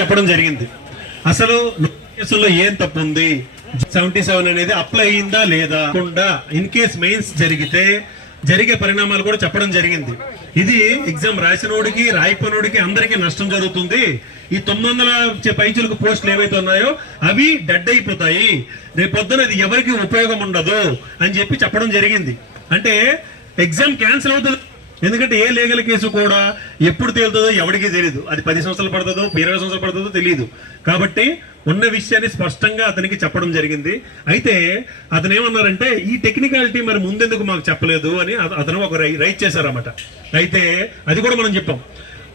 చెప్పడం జరిగింది. అసలు కేసుల్లో ఏం తప్పు ఉంది, 77 అనేది అప్లై అయిందా లేదా, ఇన్ కేస్ మెయిన్స్ జరిగితే జరిగే పరిణామాలు కూడా చెప్పడం జరిగింది. ఇది ఎగ్జామ్ రాసినోడికి రాయిపోయినోడికి అందరికీ నష్టం జరుగుతుంది. ఈ 900 పైచులకు పోస్టులు ఏవైతే ఉన్నాయో అవి డెడ్ అయిపోతాయి, రేపొద్దున ఇది ఎవరికి ఉపయోగం ఉండదు అని చెప్పడం జరిగింది. అంటే ఎగ్జామ్ క్యాన్సిల్ అవుతుంది. ఎందుకంటే ఏ లీగల్ కేసు కూడా ఎప్పుడు తేలుతుందో ఎవరికి తెలియదు. అది 10 సంవత్సరాలు పడుతుందో 20 సంవత్సరాలు పడుతుందో తెలియదు. కాబట్టి ఉన్న విషయాన్ని స్పష్టంగా అతనికి చెప్పడం జరిగింది. అయితే అతను ఏమన్నారంటే ఈ టెక్నికాలిటీ మరి ముందెందుకు మాకు చెప్పలేదు అని అతను ఒక రైట్ చేశారన్నమాట. అయితే అది కూడా మనం చెప్పాం.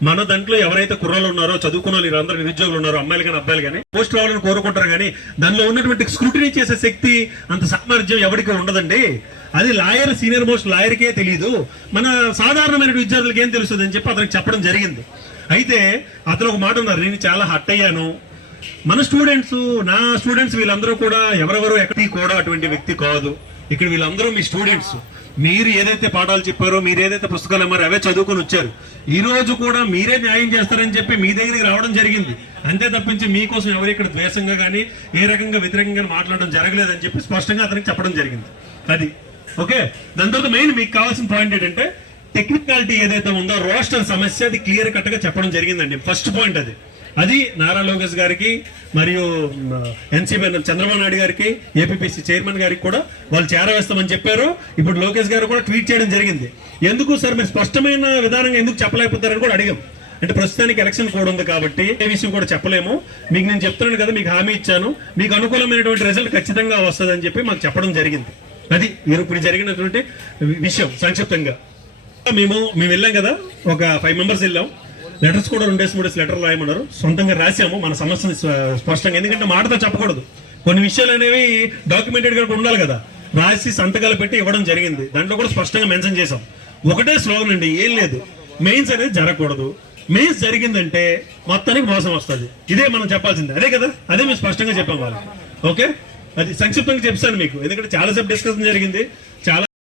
మన దాంట్లో ఎవరైతే కుర్రాళ్ళు ఉన్నారో, చదువుకున్న వాళ్ళు, అందరూ నిరుద్యోగులు ఉన్నారో, అమ్మాయిలు కానీ అబ్బాయిలు కానీ పోస్ట్ రావాలని కోరుకుంటారు. కానీ దానిలో ఉన్నటువంటి స్క్రూటినీ చేసే శక్తి, అంత సామర్థ్యం ఎవరికి ఉండదండి. అది లాయర్, సీనియర్ మోస్ట్ లాయర్కే తెలియదు, మన సాధారణమైన విద్యార్థులకి ఏం తెలుస్తుంది అని అతనికి చెప్పడం జరిగింది. అయితే అతను ఒక మాట ఉన్నారు, నేను చాలా హట్ అయ్యాను. మన స్టూడెంట్స్, నా స్టూడెంట్స్ వీళ్ళందరూ కూడా ఎవరెవరో ఎక్కడికి కూడా అటువంటి వ్యక్తి కాదు. ఇక్కడ వీళ్ళందరూ మీ స్టూడెంట్స్. మీరు ఏదైతే పాఠాలు చెప్పారో, మీరు ఏదైతే పుస్తకాలు అమ్మారో అవే చదువుకుని వచ్చారు. ఈ రోజు కూడా మీరే న్యాయం చేస్తారని చెప్పి మీ దగ్గరికి రావడం జరిగింది. అంతే తప్పించి మీకోసం ఎవరు ఇక్కడ ద్వేషంగా కానీ ఏ రకంగా వ్యతిరేకంగా మాట్లాడడం జరగలేదని చెప్పి స్పష్టంగా అతనికి చెప్పడం జరిగింది. అది ఓకే. దాని తర్వాత మెయిన్ మీకు కావాల్సిన పాయింట్ ఏంటంటే టెక్నికాలిటీ ఏదైతే ఉందో రోస్టర్ సమస్య, అది క్లియర్ కట్ గా చెప్పడం జరిగిందండి. ఫస్ట్ పాయింట్ అది నారా లోకేష్ గారికి మరియు ఎన్సీపీ చంద్రబాబు నాయుడు గారికి, ఏపీపీసీ చైర్మన్ గారికి కూడా వాళ్ళు చేరవేస్తామని చెప్పారు. ఇప్పుడు లోకేష్ గారు కూడా ట్వీట్ చేయడం జరిగింది. ఎందుకు సార్ మీరు స్పష్టమైన విధానంగా ఎందుకు చెప్పలేకపోతారని కూడా అడిగాం. అంటే ప్రస్తుతానికి ఎలక్షన్ కోడ్ ఉంది కాబట్టి ఏ విషయం కూడా చెప్పలేము. మీకు నేను చెప్తున్నాను కదా, మీకు హామీ ఇచ్చాను, మీకు అనుకూలమైనటువంటి రిజల్ట్ ఖచ్చితంగా వస్తుందని చెప్పి మాకు చెప్పడం జరిగింది. అది ఇప్పుడు జరిగినటువంటి విషయం సంక్షిప్తంగా. మేము వెళ్ళాం కదా, ఒక 5 మెంబర్స్ వెళ్ళాం. లెటర్స్ కూడా 2-3 లెటర్లు రాయమన్నారు. సొంతంగా రాసాము మన సమస్యని స్పష్టంగా. ఎందుకంటే మాటతో చెప్పకూడదు, కొన్ని విషయాలు అనేవి డాక్యుమెంటెడ్ గా ఉండాలి కదా. రాసి సంతకాలు పెట్టి ఇవ్వడం జరిగింది. దాంట్లో కూడా స్పష్టంగా మెన్షన్ చేసాం. ఒకటే స్లోగన్ అండి, ఏం లేదు, మెయిన్స్ అనేది జరగకూడదు. మెయిన్స్ జరిగిందంటే మొత్తానికి మోసం వస్తుంది. ఇదే మనం చెప్పాల్సింది, అదే కదా. అదే మేము స్పష్టంగా చెప్పాం వాళ్ళకి. ఓకే, అది సంక్షిప్తంగా చెప్తాను మీకు, ఎందుకంటే చాలాసేపు డిస్కషన్ జరిగింది.